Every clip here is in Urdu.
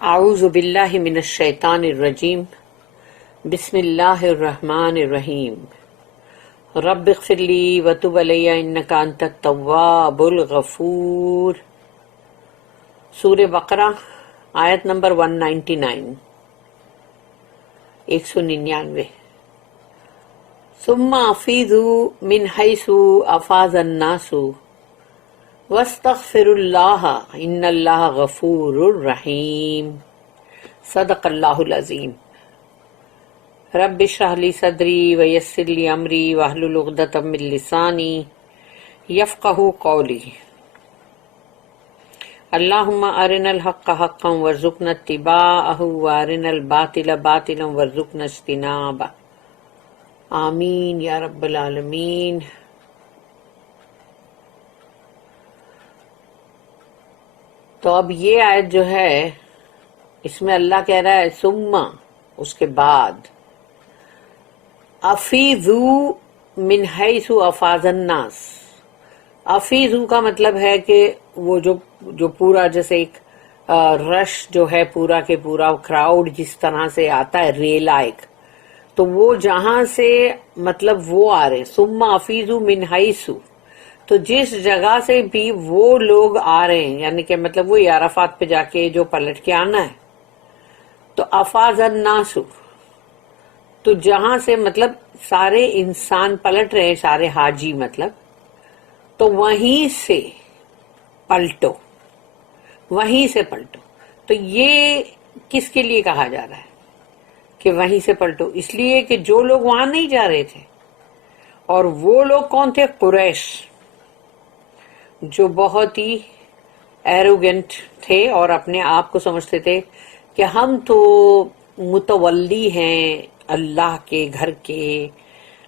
اعوذ باللہ من الشیطان الرجیم بسم اللہ الرحمن الرحیم رب اغفر لی وتب علی انک انت التواب الغفور۔ سورہ بقرہ آیت نمبر 199 199۔ ثم افیضوا من حیث افاض الناس واستغفر اللہ ان اللہ غفور الرحیم۔ صدق اللہ العظیم۔ رب اشرح لی صدری ویسر لی امری واحلل عقدۃ من لسانی یفقہوا قولی۔ اللہم ارنا الحق حقا وارزقنا اتباعہ وارنا الباطل باطلا وارزقنا اجتنابہ، آمین یا رب العالمین۔ تو اب یہ آیت جو ہے اس میں اللہ کہہ رہا ہے ثم، اس کے بعد، افیضوا من حیث افاض الناس۔ افیضوا کا مطلب ہے کہ وہ جو پورا جیسے ایک رش جو ہے پورا کے پورا کراؤڈ جس طرح سے آتا ہے ریلا ایک، تو وہ جہاں سے مطلب وہ آ رہے ثم افیضوا من حیث، تو جس جگہ سے بھی وہ لوگ آ رہے ہیں، یعنی کہ مطلب وہی عرفات پہ جا کے جو پلٹ کے آنا ہے، تو افاض الناس، تو جہاں سے مطلب سارے انسان پلٹ رہے ہیں، سارے حاجی مطلب، تو وہیں سے پلٹو، وہیں سے پلٹو۔ تو یہ کس کے لیے کہا جا رہا ہے کہ وہیں سے پلٹو؟ اس لیے کہ جو لوگ وہاں نہیں جا رہے تھے، اور وہ لوگ کون تھے؟ قریش، جو بہت ہی ایروگنٹ تھے اور اپنے آپ کو سمجھتے تھے کہ ہم تو متولی ہیں اللہ کے گھر کے،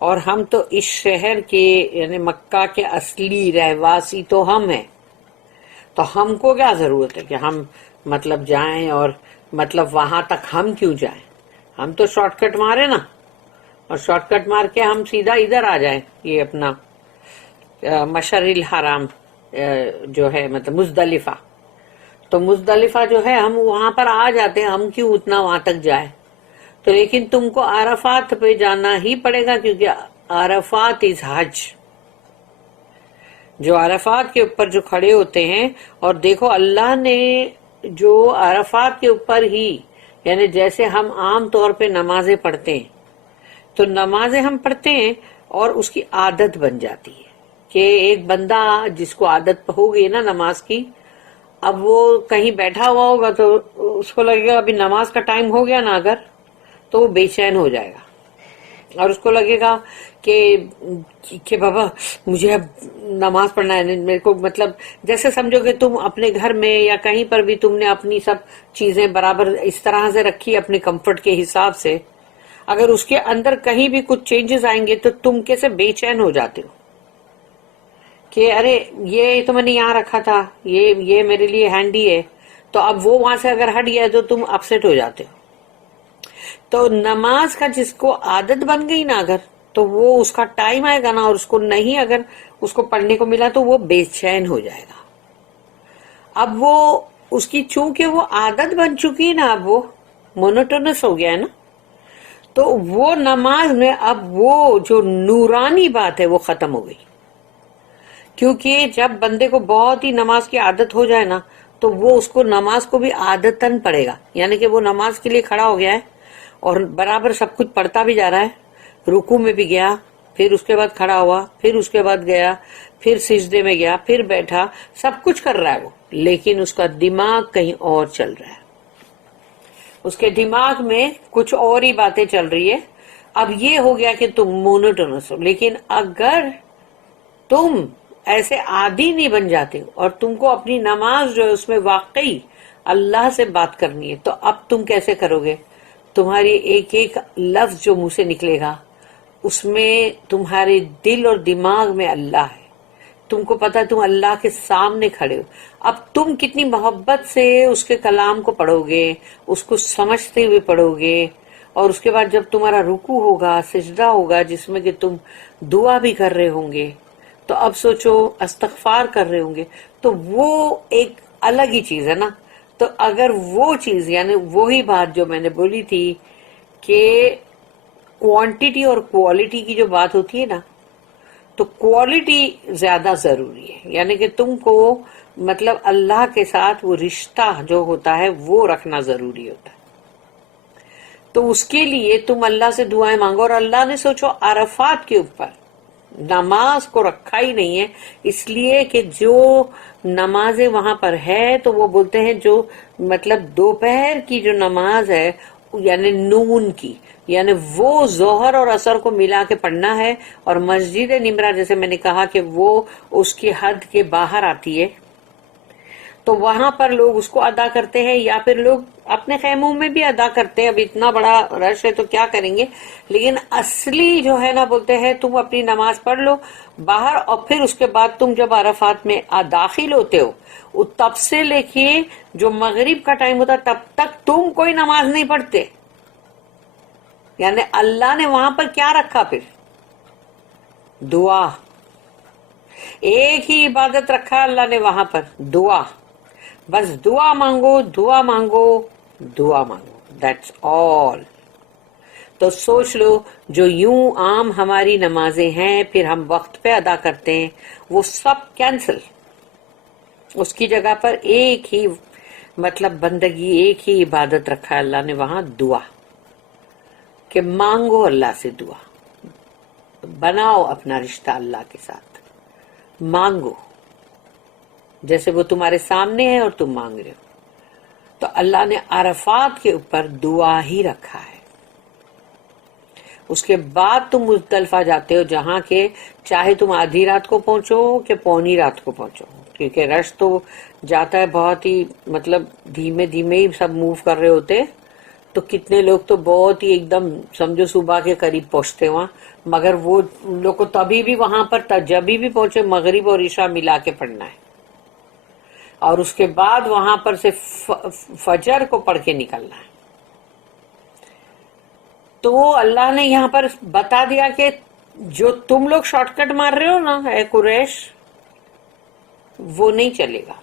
اور ہم تو اس شہر کے یعنی مکہ کے اصلی رہواسی تو ہم ہیں، تو ہم کو کیا ضرورت ہے کہ ہم مطلب جائیں، اور مطلب وہاں تک ہم کیوں جائیں؟ ہم تو شارٹ کٹ مارے نا، اور شارٹ کٹ مار کے ہم سیدھا ادھر آ جائیں، یہ اپنا مشعر الحرام جو ہے مطلب مزدلفہ، تو مزدلفہ جو ہے ہم وہاں پر آ جاتے ہیں، ہم کیوں اتنا وہاں تک جائیں؟ تو لیکن تم کو عرفات پہ جانا ہی پڑے گا، کیونکہ عرفات از حج۔ جو عرفات کے اوپر جو کھڑے ہوتے ہیں، اور دیکھو اللہ نے جو عرفات کے اوپر ہی، یعنی جیسے ہم عام طور پہ نمازیں پڑھتے ہیں، تو نمازیں ہم پڑھتے ہیں اور اس کی عادت بن جاتی ہے کہ ایک بندہ جس کو عادت ہو گئی نا نماز کی، اب وہ کہیں بیٹھا ہوا ہوگا تو اس کو لگے گا ابھی نماز کا ٹائم ہو گیا نا اگر، تو وہ بے چین ہو جائے گا، اور اس کو لگے گا کہ بابا مجھے اب نماز پڑھنا ہے میرے کو، مطلب جیسے سمجھو کہ تم اپنے گھر میں یا کہیں پر بھی تم نے اپنی سب چیزیں برابر اس طرح سے رکھی اپنے کمفرٹ کے حساب سے، اگر اس کے اندر کہیں بھی کچھ چینجز آئیں گے تو تم کیسے بے چین ہو جاتے ہو کہ ارے یہ تو میں نے یہاں رکھا تھا، یہ میرے لیے ہینڈی ہے، تو اب وہ وہاں سے اگر ہٹ گیا تو تم اپسیٹ ہو جاتے ہو۔ تو نماز کا جس کو عادت بن گئی نا اگر، تو وہ اس کا ٹائم آئے گا نا، اور اس کو نہیں اگر اس کو پڑھنے کو ملا تو وہ بے چین ہو جائے گا۔ اب وہ اس کی چونکہ وہ عادت بن چکی ہے نا، اب وہ مونوٹونس ہو گیا ہے نا، تو وہ نماز میں اب وہ جو نورانی بات ہے وہ ختم ہو گئی، کیونکہ جب بندے کو بہت ہی نماز کی عادت ہو جائے نا، تو وہ اس کو نماز کو بھی عادتاً پڑے گا، یعنی کہ وہ نماز کے لیے کھڑا ہو گیا ہے اور برابر سب کچھ پڑھتا بھی جا رہا ہے، رکوع میں بھی گیا، پھر اس کے بعد کھڑا ہوا، پھر اس کے بعد گیا، پھر سجدے میں گیا، پھر بیٹھا، سب کچھ کر رہا ہے وہ، لیکن اس کا دماغ کہیں اور چل رہا ہے، اس کے دماغ میں کچھ اور ہی باتیں چل رہی ہے۔ اب یہ ہو گیا کہ تم مونوٹونس ہو، لیکن اگر تم ایسے عادی نہیں بن جاتے اور تم کو اپنی نماز جو ہے اس میں واقعی اللہ سے بات کرنی ہے، تو اب تم کیسے کرو گے؟ تمہاری ایک ایک لفظ جو منہ سے نکلے گا اس میں تمہارے دل اور دماغ میں اللہ ہے، تم کو پتا تم اللہ کے سامنے کھڑے ہو، اب تم کتنی محبت سے اس کے کلام کو پڑھو گے، اس کو سمجھتے ہوئے پڑھو گے، اور اس کے بعد جب تمہارا رکوع ہوگا، سجدہ ہوگا جس میں کہ تم دعا بھی کر رہے ہوں گے، تو اب سوچو استغفار کر رہے ہوں گے، تو وہ ایک الگ ہی چیز ہے نا۔ تو اگر وہ چیز یعنی وہی بات جو میں نے بولی تھی کہ کوانٹٹی اور کوالٹی کی جو بات ہوتی ہے نا، تو کوالٹی زیادہ ضروری ہے، یعنی کہ تم کو مطلب اللہ کے ساتھ وہ رشتہ جو ہوتا ہے وہ رکھنا ضروری ہوتا ہے. تو اس کے لیے تم اللہ سے دعائیں مانگو. اور اللہ نے سوچو عرفات کے اوپر نماز کو رکھا ہی نہیں ہے، اس لیے کہ جو نمازیں وہاں پر ہے تو وہ بولتے ہیں جو مطلب دوپہر کی جو نماز ہے یعنی نون کی، یعنی وہ ظہر اور عصر کو ملا کے پڑھنا ہے. اور مسجد نمرہ جیسے میں نے کہا کہ وہ اس کی حد کے باہر آتی ہے، تو وہاں پر لوگ اس کو ادا کرتے ہیں، یا پھر لوگ اپنے خیموں میں بھی ادا کرتے ہیں. اب اتنا بڑا رش ہے تو کیا کریں گے، لیکن اصلی جو ہے نا بولتے ہیں تم اپنی نماز پڑھ لو باہر، اور پھر اس کے بعد تم جب عرفات میں داخل ہوتے ہو تب سے لے کے جو مغرب کا ٹائم ہوتا تب تک تم کوئی نماز نہیں پڑھتے. یعنی اللہ نے وہاں پر کیا رکھا پھر؟ دعا. ایک ہی عبادت رکھا اللہ نے وہاں پر، دعا. بس دعا مانگو دعا مانگو دعا مانگو، دیٹس آل. تو سوچ لو جو یوں عام ہماری نمازیں ہیں پھر ہم وقت پہ ادا کرتے ہیں وہ سب کینسل. اس کی جگہ پر ایک ہی مطلب بندگی، ایک ہی عبادت رکھا اللہ نے وہاں، دعا. کہ مانگو اللہ سے دعا، بناؤ اپنا رشتہ اللہ کے ساتھ، مانگو جیسے وہ تمہارے سامنے ہے اور تم مانگ رہے ہو. تو اللہ نے عرفات کے اوپر دعا ہی رکھا ہے. اس کے بعد تم مزدلفہ جاتے ہو جہاں کہ چاہے تم آدھی رات کو پہنچو کہ پونی رات کو پہنچو، کیونکہ رش تو جاتا ہے بہت ہی مطلب دھیمے دھیمے ہی سب موو کر رہے ہوتے. تو کتنے لوگ تو بہت ہی ایک دم سمجھو صبح کے قریب پہنچتے وہاں، مگر وہ لوگ کو تبھی بھی وہاں پر جبھی بھی پہنچے مغرب اور عشاء ملا کے پڑھنا ہے، اور اس کے بعد وہاں پر سے فجر کو پڑھ کے نکلنا ہے. تو اللہ نے یہاں پر بتا دیا کہ جو تم لوگ شارٹ کٹ مار رہے ہو نا اے قریش، وہ نہیں چلے گا.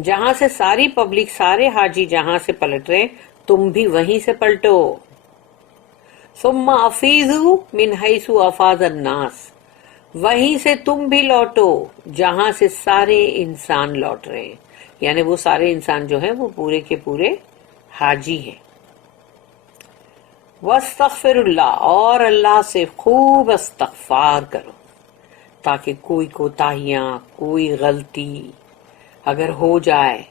جہاں سے ساری پبلک، سارے حاجی جہاں سے پلٹ رہے تم بھی وہیں سے پلٹو. ثم افیضوا من حیث افاض الناس، وہیں سے تم بھی لوٹو جہاں سے سارے انسان لوٹ رہے ہیں. یعنی وہ سارے انسان جو ہیں وہ پورے کے پورے حاجی ہیں. واستغفر اللہ، اور اللہ سے خوب استغفار کرو تاکہ کوئی کوتاہیاں، کوئی غلطی اگر ہو جائے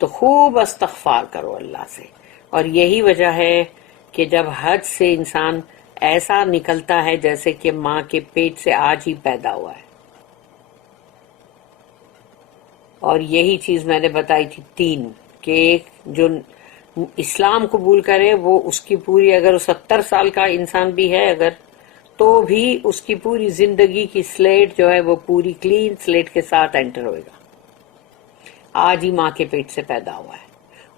تو خوب استغفار کرو اللہ سے. اور یہی وجہ ہے کہ جب حج سے انسان ایسا نکلتا ہے جیسے کہ ماں کے پیٹ سے آج ہی پیدا ہوا ہے. اور یہی چیز میں نے بتائی تھی تین، کہ ایک جو اسلام قبول کرے وہ اس کی پوری، اگر 70 سال کا انسان بھی ہے اگر، تو بھی اس کی پوری زندگی کی سلیٹ جو ہے وہ پوری کلین سلیٹ کے ساتھ انٹر ہوئے گا، آج ہی ماں کے پیٹ سے پیدا ہوا ہے.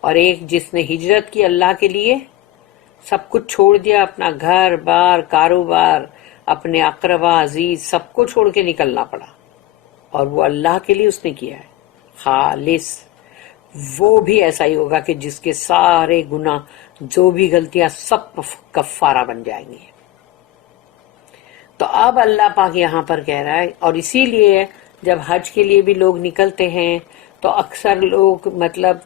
اور ایک جس نے ہجرت کی اللہ کے لیے، سب کچھ چھوڑ دیا، اپنا گھر بار، کاروبار، اپنے اقربا عزیز سب کو چھوڑ کے نکلنا پڑا، اور وہ اللہ کے لیے اس نے کیا ہے خالص. وہ بھی ایسا ہی ہوگا کہ جس کے سارے گناہ، جو بھی غلطیاں سب کفارہ بن جائیں گی. تو اب اللہ پاک یہاں پر کہہ رہا ہے، اور اسی لیے جب حج کے لیے بھی لوگ نکلتے ہیں تو اکثر لوگ مطلب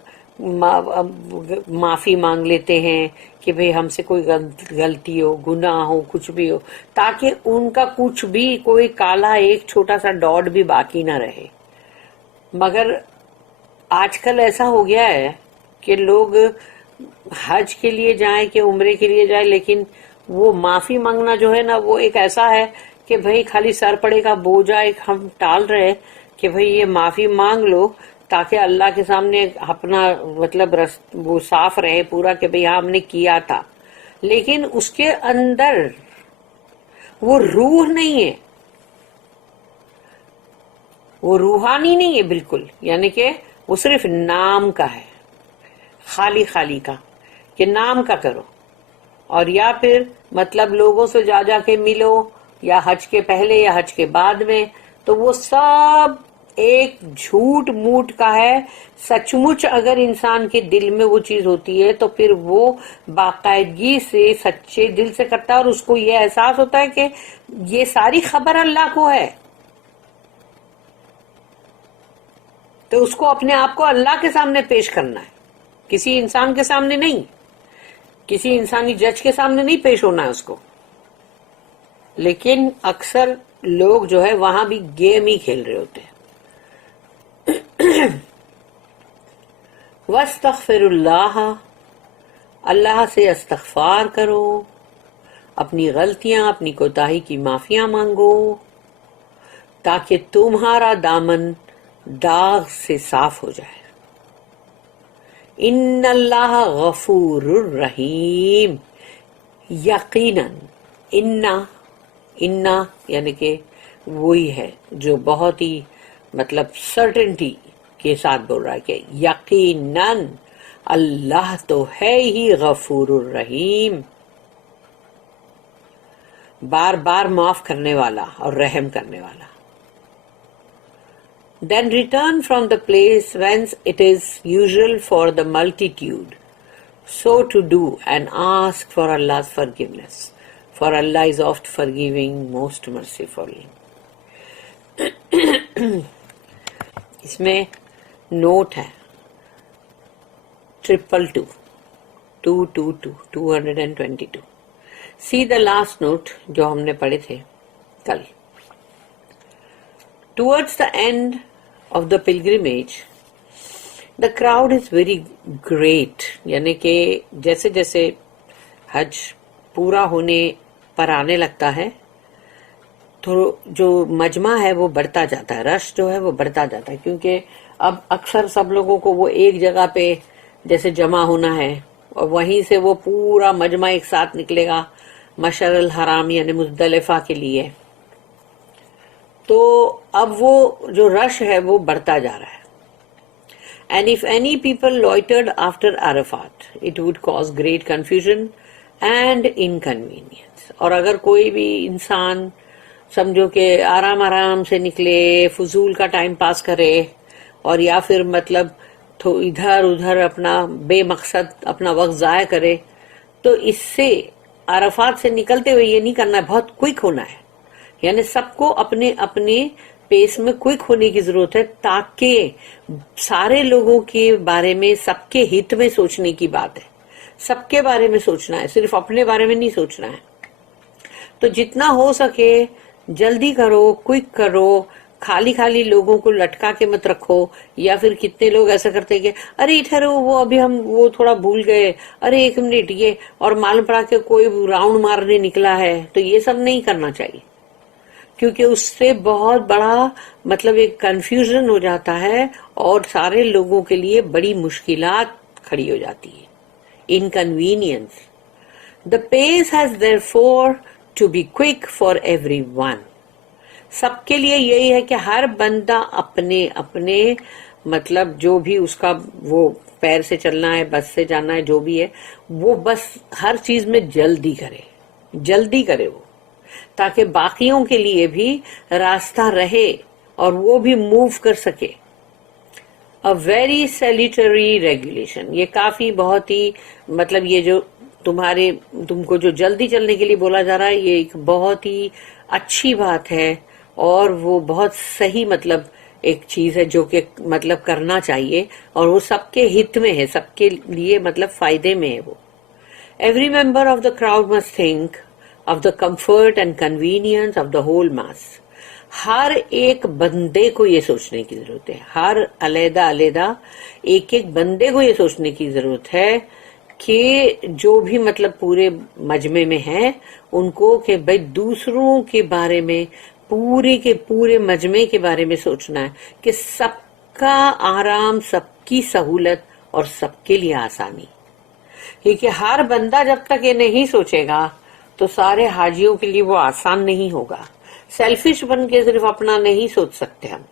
معافی مانگ لیتے ہیں کہ بھئی ہم سے کوئی غلطی ہو، گناہ ہو، کچھ بھی ہو، تاکہ ان کا کچھ بھی کوئی کالا ایک چھوٹا سا ڈاٹ بھی باقی نہ رہے. مگر آج کل ایسا ہو گیا ہے کہ لوگ حج کے لیے جائیں کہ عمرے کے لیے جائیں، لیکن وہ معافی مانگنا جو ہے نا وہ ایک ایسا ہے کہ بھئی خالی سر پڑے کا بوجھا ایک ہم ٹال رہے کہ بھئی یہ معافی مانگ لو تاکہ اللہ کے سامنے اپنا مطلب وہ صاف رہے پورا کہ بھئی ہم نے کیا تھا. لیکن اس کے اندر وہ روح نہیں ہے، وہ روحانی نہیں ہے بالکل. یعنی کہ وہ صرف نام کا ہے، خالی خالی کا، کہ نام کا کرو. اور یا پھر مطلب لوگوں سے جا کے ملو، یا حج کے پہلے یا حج کے بعد میں، تو وہ سب ایک جھوٹ موٹ کا ہے. سچ مچ اگر انسان کے دل میں وہ چیز ہوتی ہے تو پھر وہ باقاعدگی سے سچے دل سے کرتا ہے اور اس کو یہ احساس ہوتا ہے کہ یہ ساری خبر اللہ کو ہے، تو اس کو اپنے آپ کو اللہ کے سامنے پیش کرنا ہے، کسی انسان کے سامنے نہیں، کسی انسانی جج کے سامنے نہیں پیش ہونا ہے اس کو. لیکن اکثر لوگ جو ہے وہاں بھی گیم ہی کھیل رہے ہوتے ہیں. وَاسْتَغْفِرُ اللَّهَ، اللہ سے استغفار کرو، اپنی غلطیاں اپنی کوتاہی کی معافیاں مانگو تاکہ تمہارا دامن داغ سے صاف ہو جائے. ان اللہ غفور الرحیم، یقیناً انا یعنی کہ وہی ہے جو بہت ہی مطلب سرٹنٹی کے ساتھ بول رہا ہے کہ یقیناً اللہ تو ہے ہی غفور الرحیم، بار بار معاف کرنے والا اور رحم کرنے والا. Then return from the place whence it is usual for the multitude so to do and ask for Allah's forgiveness, for Allah is oft forgiving, most merciful. اس میں نوٹ ہے 222. See the last note جو ہم نے پڑھے تھے کل. Towards the end of the pilgrimage, the crowd is very great. یعنی کہ جیسے جیسے حج پورا ہونے پر آنے لگتا ہے تو جو مجمع ہے وہ بڑھتا جاتا ہے، رش جو ہے وہ بڑھتا جاتا ہے، کیونکہ اب اکثر سب لوگوں کو وہ ایک جگہ پہ جیسے جمع ہونا ہے اور وہیں سے وہ پورا مجمع ایک ساتھ نکلے گا مشعر الحرام یعنی مزدلفہ کے لیے. تو اب وہ جو رش ہے وہ بڑھتا جا رہا ہے. And if any people loitered after Arafat, it would cause great confusion and inconvenience. اور اگر کوئی بھی انسان سمجھو کہ آرام آرام سے نکلے، فضول کا ٹائم پاس کرے اور یا پھر مطلب تو ادھر ادھر اپنا بے مقصد اپنا وقت ضائع کرے، تو اس سے عرفات سے نکلتے ہوئے یہ نہیں کرنا ہے، بہت کوئک ہونا ہے. یعنی سب کو اپنے اپنے پیس میں کوئک ہونے کی ضرورت ہے تاکہ سارے لوگوں کے بارے میں سب کے ہت میں سوچنے کی بات ہے، سب کے بارے میں سوچنا ہے، صرف اپنے بارے میں نہیں سوچنا ہے. تو جتنا ہو سکے جلدی کرو، کوئک کرو، خالی خالی لوگوں کو لٹکا کے مت رکھو. یا پھر کتنے لوگ ایسا کرتے کہ ارے ٹھہرو وہ ابھی ہم وہ تھوڑا بھول گئے، ارے ایک منٹ یہ، اور معلوم پڑا کہ کوئی راؤنڈ مارنے نکلا ہے. تو یہ سب نہیں کرنا چاہیے کیونکہ اس سے بہت بڑا مطلب ایک کنفیوژن ہو جاتا ہے اور سارے لوگوں کے لیے بڑی مشکلات کھڑی ہو جاتی ہے، inconvenience. The pace has therefore to be quick for everyone. سب کے لیے یہی ہے کہ ہر بندہ اپنے اپنے مطلب جو بھی اس کا وہ پیر سے چلنا ہے، بس سے جانا ہے، جو بھی ہے وہ بس ہر چیز میں جلدی کرے وہ، تاکہ باقیوں کے لیے بھی راستہ رہے اور وہ بھی موو کر سکے. A very salutary regulation. یہ کافی بہت ہی مطلب یہ جو تم کو جو جلدی چلنے کے لیے بولا جا رہا ہے یہ ایک بہت ہی اچھی بات ہے اور وہ بہت صحیح مطلب ایک چیز ہے جو کہ مطلب کرنا چاہیے اور وہ سب کے ہت میں ہے، سب کے لیے مطلب فائدے میں ہے وہ. Every member of the crowd must think of the comfort and convenience of the whole mass. ہر ایک بندے کو یہ سوچنے کی ضرورت ہے، ہر علیحدہ ایک ایک بندے کو یہ سوچنے کی ضرورت ہے کہ جو بھی مطلب پورے مجمع میں ہیں ان کو کہ بھئی دوسروں کے بارے میں پورے کے پورے مجمع کے بارے میں سوچنا ہے کہ سب کا آرام، سب کی سہولت اور سب کے لیے آسانی. کیونکہ ہر بندہ جب تک یہ نہیں سوچے گا تو سارے حاجیوں کے لیے وہ آسان نہیں ہوگا. سیلفش بن کے صرف اپنا نہیں سوچ سکتے ہم.